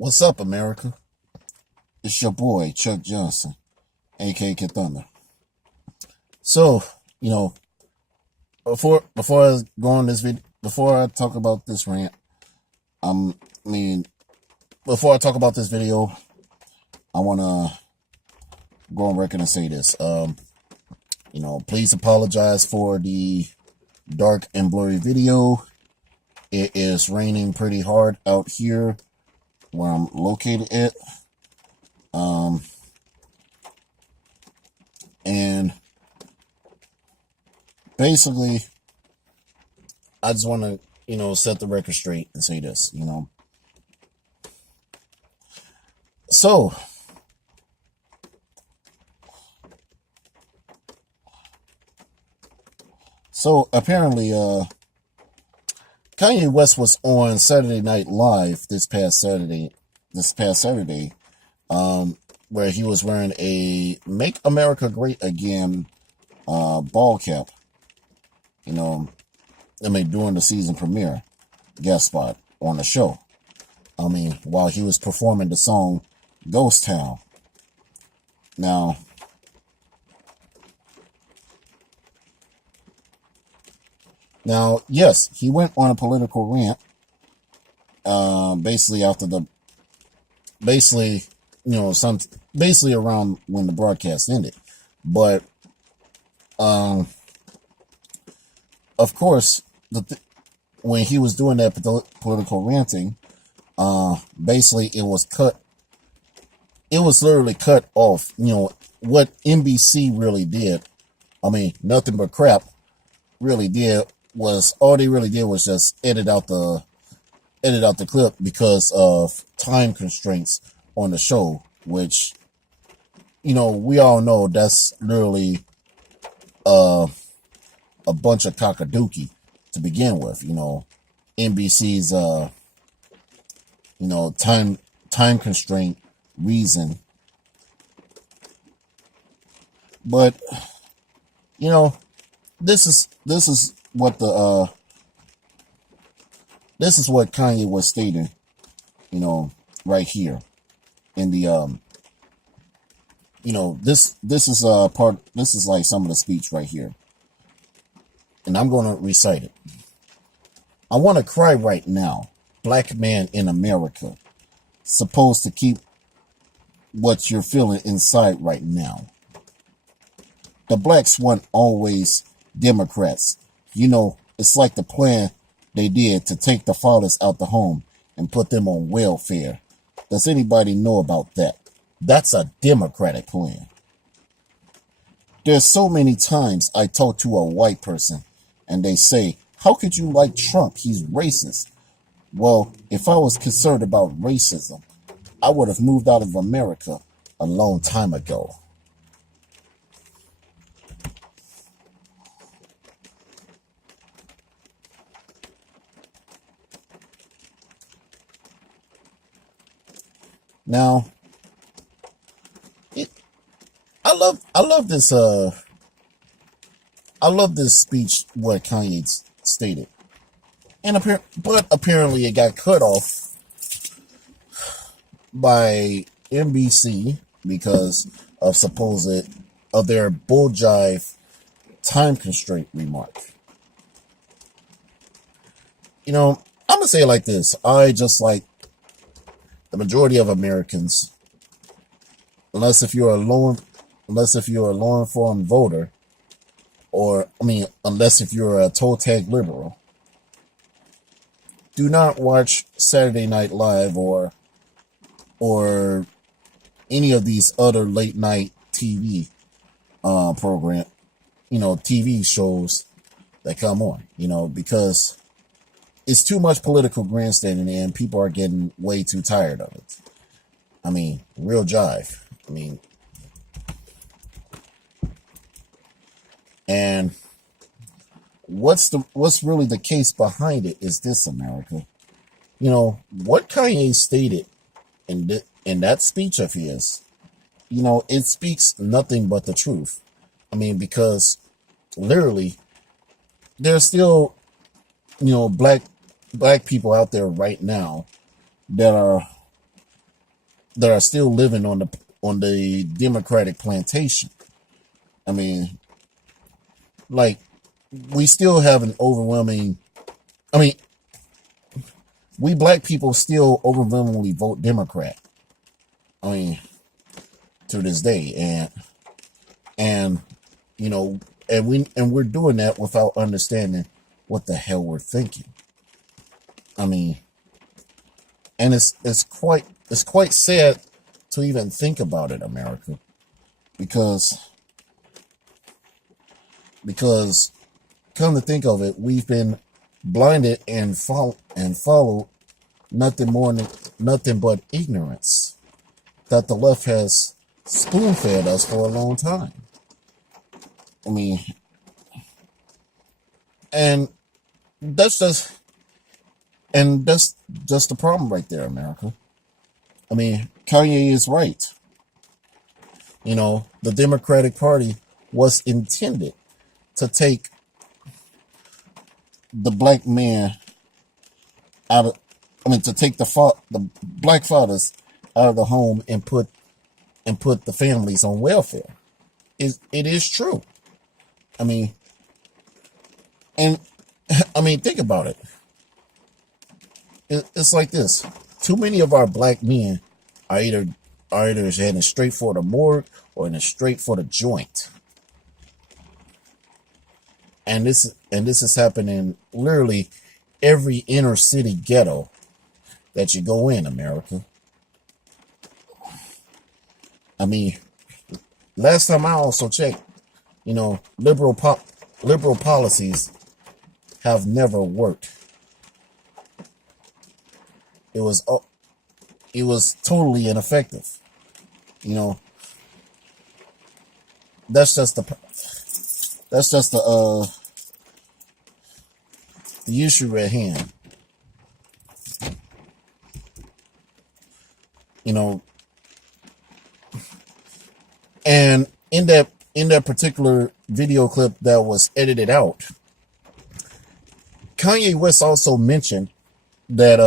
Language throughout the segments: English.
What's up, America? It's your boy, Chuck Johnson, a.k.a. Thunder. So, you know, before I go on this video, before I talk about this rant, I mean, before I talk about this video, I want to go on record and say this. Please apologize for the dark and blurry video. It is raining pretty hard out here where I'm located at. And basically, I just want to, set the record straight and say this, So, apparently, Kanye West was on Saturday Night Live this past Saturday, where he was wearing a "Make America Great Again" ball cap. During the season premiere guest spot on the show. While he was performing the song Ghost Town. Now, yes, he went on a political rant, basically around when the broadcast ended. But, of course, when he was doing that political ranting, basically it was literally cut off. What NBC really did, nothing but crap really did, all they really did was just edit out the clip because of time constraints on the show, which, we all know that's literally a bunch of cockadookie to begin with. NBC's time constraint reason. But this is what Kanye was stating, right here in the this is like some of the speech right here, and I'm going to recite it. I want to cry right now. Black man in America, supposed to keep what you're feeling inside right now. The blacks want always Democrats. It's like the plan they did to take the fathers out the home and put them on welfare. Does anybody know about that? That's a Democratic plan. There's so many times I talk to a white person and they say, how could you like Trump? He's racist. Well, if I was concerned about racism, I would have moved out of America a long time ago. Now, I love this speech what Kanye stated, but apparently it got cut off by NBC because of their bull jive time constraint remark. I'm gonna say it like this: I just like the majority of Americans, unless if you're a low informed voter, unless if you're a toe tag liberal, do not watch Saturday Night Live or any of these other late night TV TV shows that come on, because it's too much political grandstanding and people are getting way too tired of it. Real jive. And what's really the case behind it is this, America. What Kanye stated in that speech of his, it speaks nothing but the truth. Because literally there's still, black people out there right now that are that are still living on the Democratic plantation. I mean, like, we still have an overwhelming. I mean, we black people still overwhelmingly vote Democrat. I mean, to this day, and you know, and we're doing that without understanding what the hell we're thinking. I mean, and it's quite sad to even think about it, America, because come to think of it, we've been blinded and followed nothing but ignorance that the left has spoon fed us for a long time. I mean, and that's just that's just the problem right there, America. I mean, Kanye is right. You know, the Democratic Party was intended to take the black man out of, I mean, to take the black fathers out of the home and put the families on welfare. It is true. I mean, and I mean, think about it. It's like this. Too many of our black men are either heading straight for the morgue or heading straight for the joint. And this is happening literally every inner city ghetto that you go in, America. I mean, last time I also checked, you know, liberal policies have never worked. It was totally ineffective. You know, that's just the issue at hand. You know, and in that particular video clip that was edited out, Kanye West also mentioned that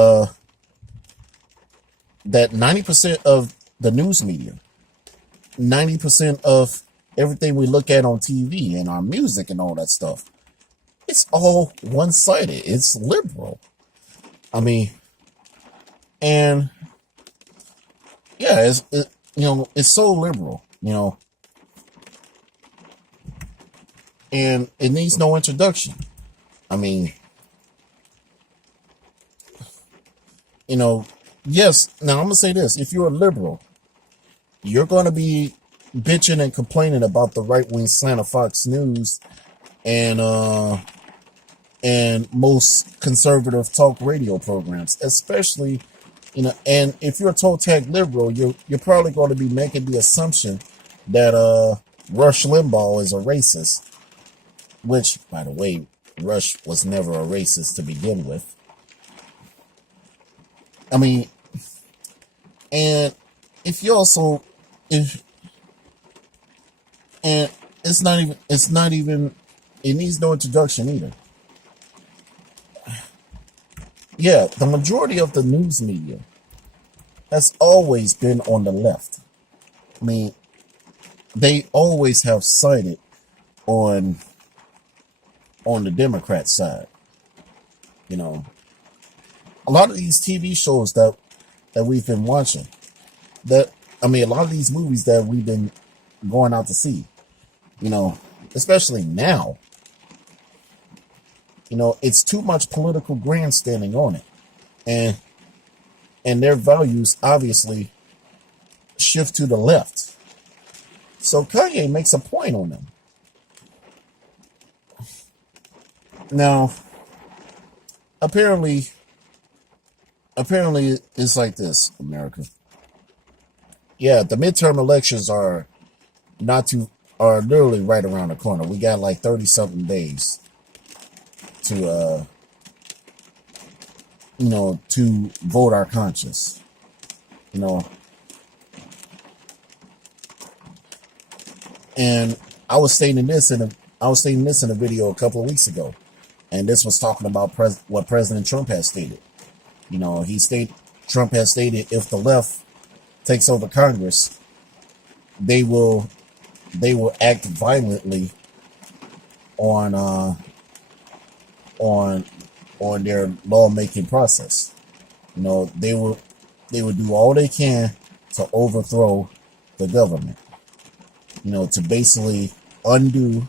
that 90% of the news media, 90% of everything we look at on TV and our music and all that stuff, it's all one-sided. It's liberal. I mean, and yeah, it's so liberal, you know, and it needs no introduction. I mean, you know, yes. Now I'm gonna say this: if you're a liberal, you're gonna be bitching and complaining about the right-wing slant of Fox News and most conservative talk radio programs, especially, you know. And if you're a toe-tag liberal, you're probably going to be making the assumption that Rush Limbaugh is a racist, which, by the way, Rush was never a racist to begin with. I mean, and if you also, if, and it's not even, it needs no introduction either. Yeah, the majority of the news media has always been on the left. I mean, they always have sided on the Democrat side. You know, a lot of these TV shows that we've been watching, a lot of these movies that we've been going out to see, you know, especially now, you know, it's too much political grandstanding on it, and their values obviously shift to the left. So Kanye makes a point on them. Now, apparently it's like this, America. Yeah, the midterm elections are literally right around the corner. We got like 30 something days to to vote our conscience. You know. And I was stating this in a video a couple of weeks ago. And this was talking about what President Trump has stated. You know, Trump has stated if the left takes over Congress, they will act violently on on their lawmaking process. You know, they will do all they can to overthrow the government. You know, to basically undo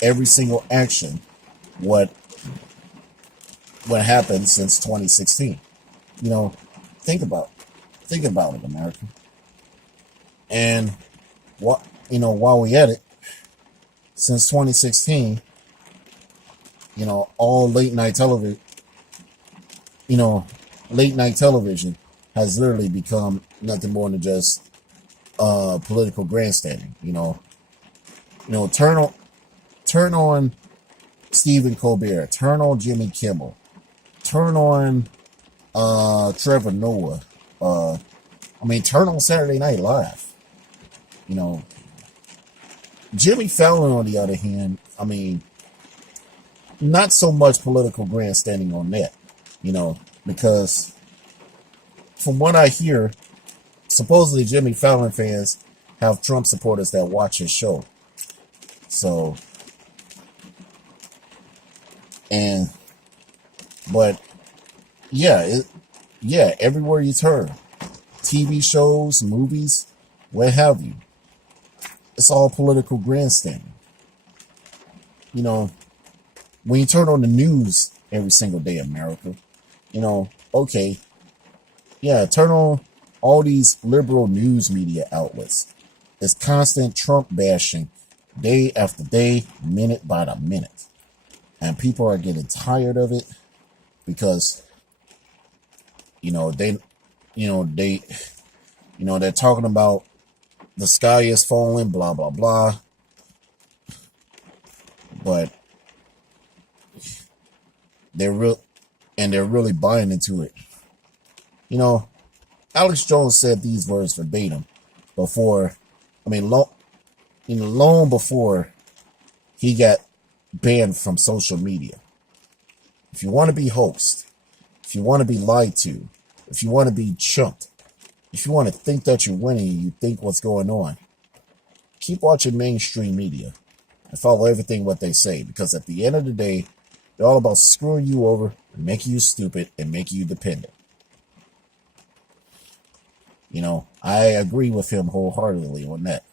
every single action what happened since 2016. You know, think about it, America. And what while we at it, since 2016, all late night television has literally become nothing more than just political grandstanding. Turn on Stephen Colbert, turn on Jimmy Kimmel, turn on Trevor Noah. Turn on Saturday Night Live. Jimmy Fallon, on the other hand, not so much political grandstanding on that, because from what I hear, supposedly Jimmy Fallon fans have Trump supporters that watch his show. So, but yeah, everywhere you turn, TV shows, movies, what have you, it's all political grandstanding. When you turn on the news every single day, America, okay, yeah, turn on all these liberal news media outlets. It's constant Trump bashing day after day, minute by the minute. And people are getting tired of it because, they're talking about the sky is falling, blah, blah, blah. But they're really buying into it. Alex Jones said these words verbatim before, long before he got banned from social media. If you want to be hoaxed, if you want to be lied to, if you want to be chumped, if you want to think that you're winning and you think what's going on, keep watching mainstream media and follow everything what they say, because at the end of the day, they're all about screwing you over and making you stupid and making you dependent. I agree with him wholeheartedly on that.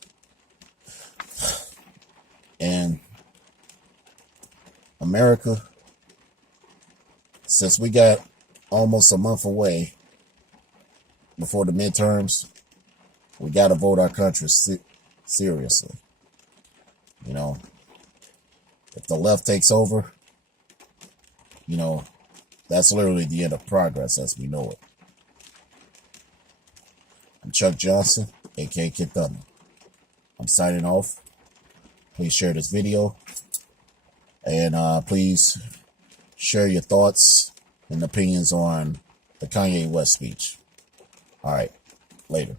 And America, since we got almost a month away before the midterms, we got to vote our country seriously. If the left takes over, that's literally the end of progress as we know it. I'm Chuck Johnson, a.k.a. Kid Thunder. I'm signing off. Please share this video. And please share your thoughts and opinions on the Kanye West speech. All right. Later.